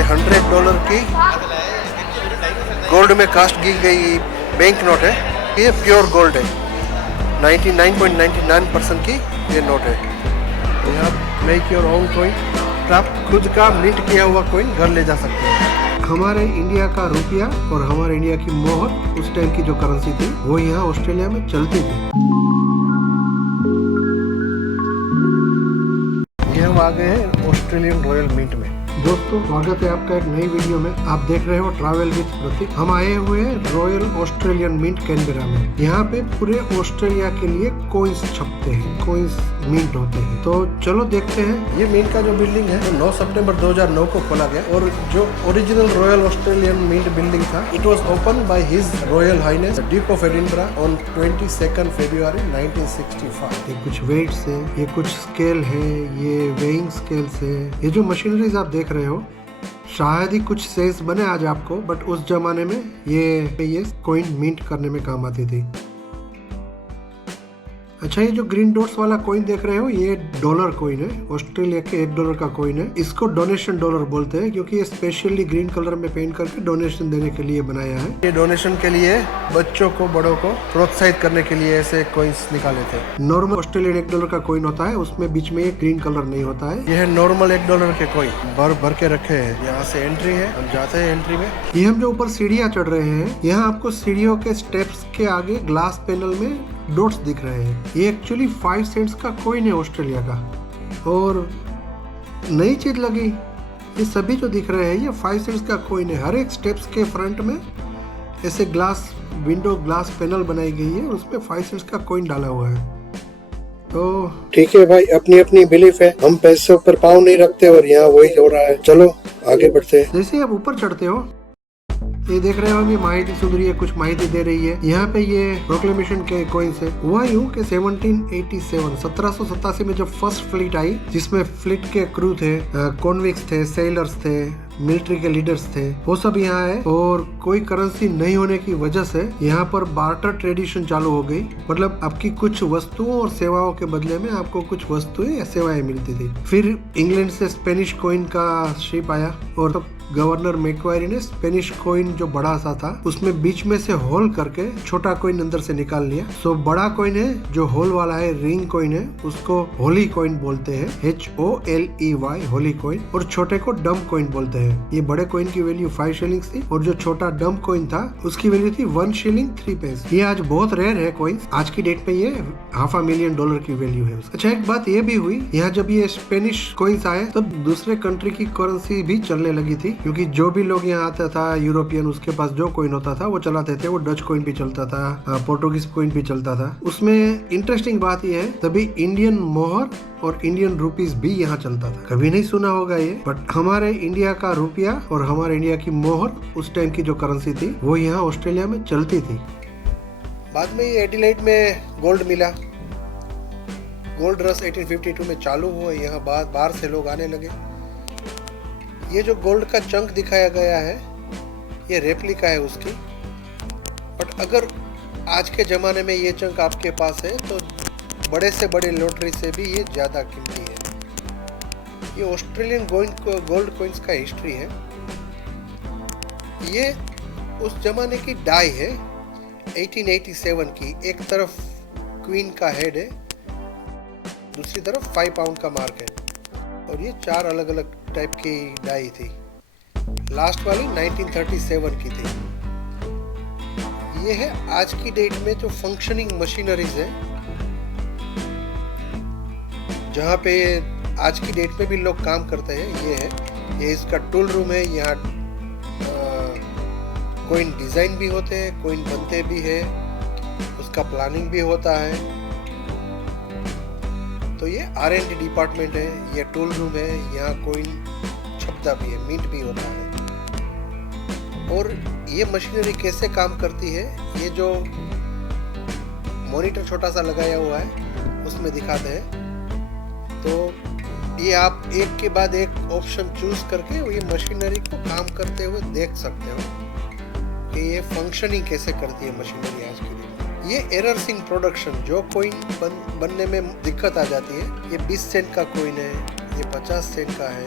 ये $100 की गोल्ड में कास्ट की गई बैंक नोट है। ये प्योर गोल्ड है, 99.99% की ये नोट है। यहाँ मेक योर ओन कॉइन, आप खुद का मिंट किया हुआ कॉइन घर ले जा सकते हैं। हमारे इंडिया का रुपया और हमारे इंडिया की मोहर उस टाइम की जो करेंसी थी वो यहाँ ऑस्ट्रेलिया में चलती थी। ये हम आ गए हैं ऑस्ट्रेलियन रॉयल मिंट में। दोस्तों स्वागत है आपका एक नई वीडियो में। आप देख रहे हो ट्रैवल विद प्रतीक। हम आए हुए हैं रॉयल ऑस्ट्रेलियन मिंट कैनबेरा में। यहाँ पे पूरे ऑस्ट्रेलिया के लिए कॉइन्स छपते हैं, कॉइन्स मिंट होते हैं। तो चलो देखते हैं। ये मिंट का जो बिल्डिंग है वो 9 सितंबर 2009 को खोला गया और जो original royal Australian mint building था, it was open by his royal highness duke of Edinburgh on 22 February 1965। ये कुछ वेट्स है, ये कुछ स्केल है, ये वेइंग स्केल्स है। ये जो मशीनरीज आप देख रहे हो शायद ही कुछ सेंस बने आज आपको, बट उस जमाने में ये कॉइन मिंट करने में काम आती थी। अच्छा, ये जो ग्रीन डॉट्स वाला कॉइन देख रहे हो ये डॉलर कॉइन है, ऑस्ट्रेलिया के $1 का कॉइन है। इसको डोनेशन डॉलर बोलते हैं क्योंकि ये स्पेशली ग्रीन कलर में पेंट करके डोनेशन देने के लिए बनाया है। ये डोनेशन के लिए बच्चों को, बड़ों को प्रोत्साहित करने के लिए ऐसे कॉइन्स निकाले थे। नॉर्मल ऑस्ट्रेलियन $1 का कॉइन होता है, उसमें बीच में एक ग्रीन कलर नहीं होता है। यह नॉर्मल $1 के कॉइन भर के रखे हैं। यहाँ से एंट्री है, हम जाते हैं एंट्री में। ये हम जो ऊपर सीढ़ियाँ चढ़ रहे हैं, यहाँ आपको सीढ़ियों के स्टेप्स के आगे ग्लास पैनल में डॉट्स दिख रहे हैं। ये एक्चुअली 5 सेंट्स का कॉइन है ऑस्ट्रेलिया का। और नई चीज लगी, ये सभी जो दिख रहे हैं ये 5 सेंट्स का कॉइन है। हर एक स्टेप्स के फ्रंट में ऐसे ग्लास विंडो, ग्लास पैनल बनाई गई है और उसमें 5 सेंट्स का कॉइन डाला हुआ है। तो ठीक है भाई, अपनी अपनी बिलीफ है, हम पैसों पर पाँव नहीं रखते और यहाँ वही हो रहा है। चलो आगे बढ़ते हैं। जैसे आप ऊपर चढ़ते हो ये देख रहे हो, हम ये माहिती सुन रही है, कुछ माहिती दे रही है। यहाँ पे ये प्रोक्लेमेशन के कॉइन्स है। हुआ यूं कि 1787 में जब फर्स्ट फ्लीट आई, जिसमें फ्लीट के क्रू थे, कॉन्विक्स थे, सेलर्स थे, मिलिट्री के लीडर्स थे, वो सब यहाँ है। और कोई करेंसी नहीं होने की वजह से यहाँ पर बार्टर ट्रेडिशन चालू हो गई। मतलब आपकी कुछ वस्तुओं और सेवाओं के बदले में आपको कुछ वस्तुएं या सेवाएं मिलती थी। फिर इंग्लैंड से स्पेनिश कॉइन का शिप आया और तब गवर्नर मैक्वायरी ने स्पेनिश कॉइन जो बड़ा सा था उसमें बीच में से होल करके छोटा कॉइन अंदर से निकाल लिया। सो बड़ा कॉइन है जो होल वाला है, रिंग कॉइन है, उसको होली कॉइन बोलते हैं, HOLEY होली कॉइन। और छोटे को डम कॉइन बोलते हैं। ये बड़े कॉइन की वैल्यू 5 शिलिंग्स थी और जो छोटा डम कॉइन था उसकी वैल्यू थी 1 शिलिंग 3 पैसे। ये आज बहुत रेयर है कॉइन्स, आज की डेट में ये $500,000 की वैल्यू है। अच्छा, एक बात ये भी हुई, यहाँ जब ये स्पेनिश कॉइन्स आए तब दूसरे कंट्री की करेंसी भी चलने लगी थी, क्योंकि जो भी लोग यहाँ आता था यूरोपियन, उसके पास जो कॉइन होता था वो चलाते थे। वो डच कॉइन भी चलता था, पोर्टुगीज कॉइन भी चलता था। उसमें इंटरेस्टिंग बात यह है तभी इंडियन मोहर और इंडियन रुपीस भी यहाँ चलता था। कभी नहीं सुना होगा ये, बट हमारे इंडिया का रुपया और हमारे इंडिया की मोहर उस टाइम की जो करेंसी थी वो यहाँ ऑस्ट्रेलिया में चलती थी। बाद में ये एडिलेड में गोल्ड मिला। गोल्ड रश 1852 में चालू हुआ। यहाँ बाहर से लोग आने लगे। ये जो गोल्ड का चंक दिखाया गया है ये रेप्लिका है उसकी, बट अगर आज के ज़माने में ये चंक आपके पास है तो बड़े से बड़े लॉटरी से भी ये ज़्यादा कीमती है। ये ऑस्ट्रेलियन गोल्ड कॉइन्स का हिस्ट्री है। ये उस जमाने की डाई है 1887 की। एक तरफ क्वीन का हेड है, दूसरी तरफ 5 पाउंड का मार्क है और ये 4 अलग अलग टाइप की डाई थी। लास्ट वाली 1937 की थी। ये है आज की डेट में जो फंक्शनिंग मशीनरीज है, जहाँ पे आज की डेट में भी लोग काम करते हैं। ये है, ये इसका टूल रूम है। यहाँ कॉइन डिजाइन भी होते हैं, कॉइन बनते भी है, उसका प्लानिंग भी होता है। तो ये R&D डिपार्टमेंट है, ये टूल रूम है। यहाँ कॉइन छपता भी है, मिंट भी होता है। और ये मशीनरी कैसे काम करती है, ये जो मॉनिटर छोटा सा लगाया हुआ है उसमें दिखाते हैं। तो ये आप एक के बाद एक ऑप्शन चूज करके ये मशीनरी को काम करते हुए देख सकते हो कि ये फंक्शनिंग कैसे करती है मशीनरी आज की डेट में। ये एरर्स इन प्रोडक्शन, जो कॉइन बनने में दिक्कत आ जाती है। ये 20 सेंट का कॉइन है, ये 50 सेंट का है,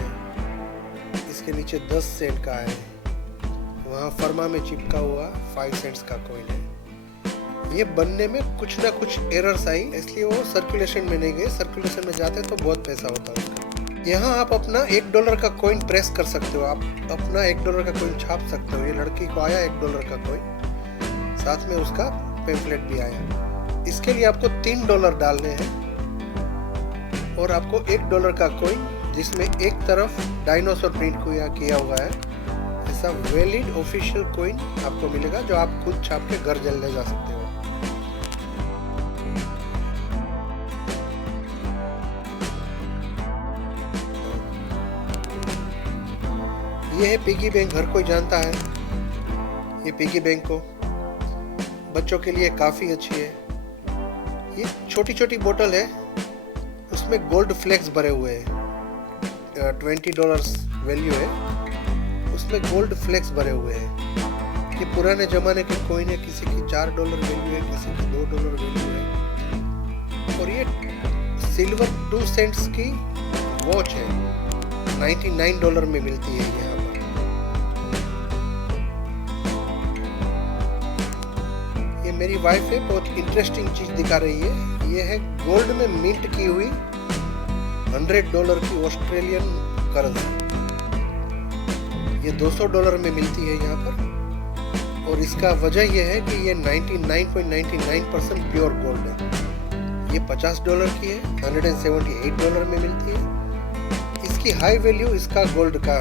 इसके नीचे 10 सेंट का है। वहाँ फर्मा में चिपका हुआ 5 सेंट्स का कॉइन है। ये बनने में कुछ ना कुछ एरर्स आई, इसलिए वो सर्कुलेशन में नहीं गए। सर्कुलेशन में जाते तो बहुत पैसा होता है उसका। यहाँ आप अपना $1 का कॉइन प्रेस कर सकते हो, आप अपना $1 का कॉइन छाप सकते हो। ये लड़की को आया $1 का कॉइन, साथ में उसका पेम्फलेट भी आया। इसके लिए आपको $3 डालने हैं और आपको $1 का कॉइन जिसमें एक तरफ डायनासोर प्रिंट किया हुआ है, ऐसा वैलिड ऑफिशियल कॉइन आपको मिलेगा जो आप खुद छाप के घर ले जा सकते हो। ये है पिगी बैंक, हर कोई जानता है ये पिगी बैंक को। बच्चों के लिए काफ़ी अच्छी है। ये छोटी छोटी बोतल है, उसमें गोल्ड फ्लेक्स भरे हुए हैं। $20 वैल्यू है, उसमें गोल्ड फ्लेक्स भरे हुए हैं। ये पुराने ज़माने के कॉइन है, किसी की $4 वैल्यू है, किसी की $2 वैल्यू है। और ये सिल्वर 2 सेंट्स की वॉच है, $99 में मिलती है यहाँ पर। ये मेरी वाइफ है, बहुत इंटरेस्टिंग चीज दिखा रही है। ये है गोल्ड में मिंट की हुई $100 की ऑस्ट्रेलियन करेंसी। ये $200 में मिलती है यहाँ पर, और इसका वजह यह है कि ये 99.99% प्योर गोल्ड है। ये $50 की है, $178 में मिलती है। इसकी हाई वैल्यू इसका गोल्ड का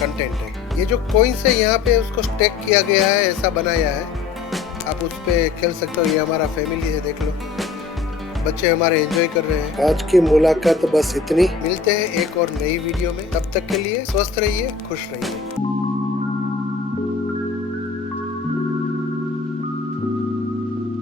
कंटेंट है। ये जो कॉइन्स है यहाँ पे उसको स्टैक किया गया है, ऐसा बनाया है। आप उस पे खेल सकते हो। ये हमारा फैमिली है, देख लो, बच्चे हमारे एंजॉय कर रहे हैं। आज की मुलाकात बस इतनी। मिलते हैं एक और नई वीडियो में, तब तक के लिए स्वस्थ रहिए, खुश रहिए।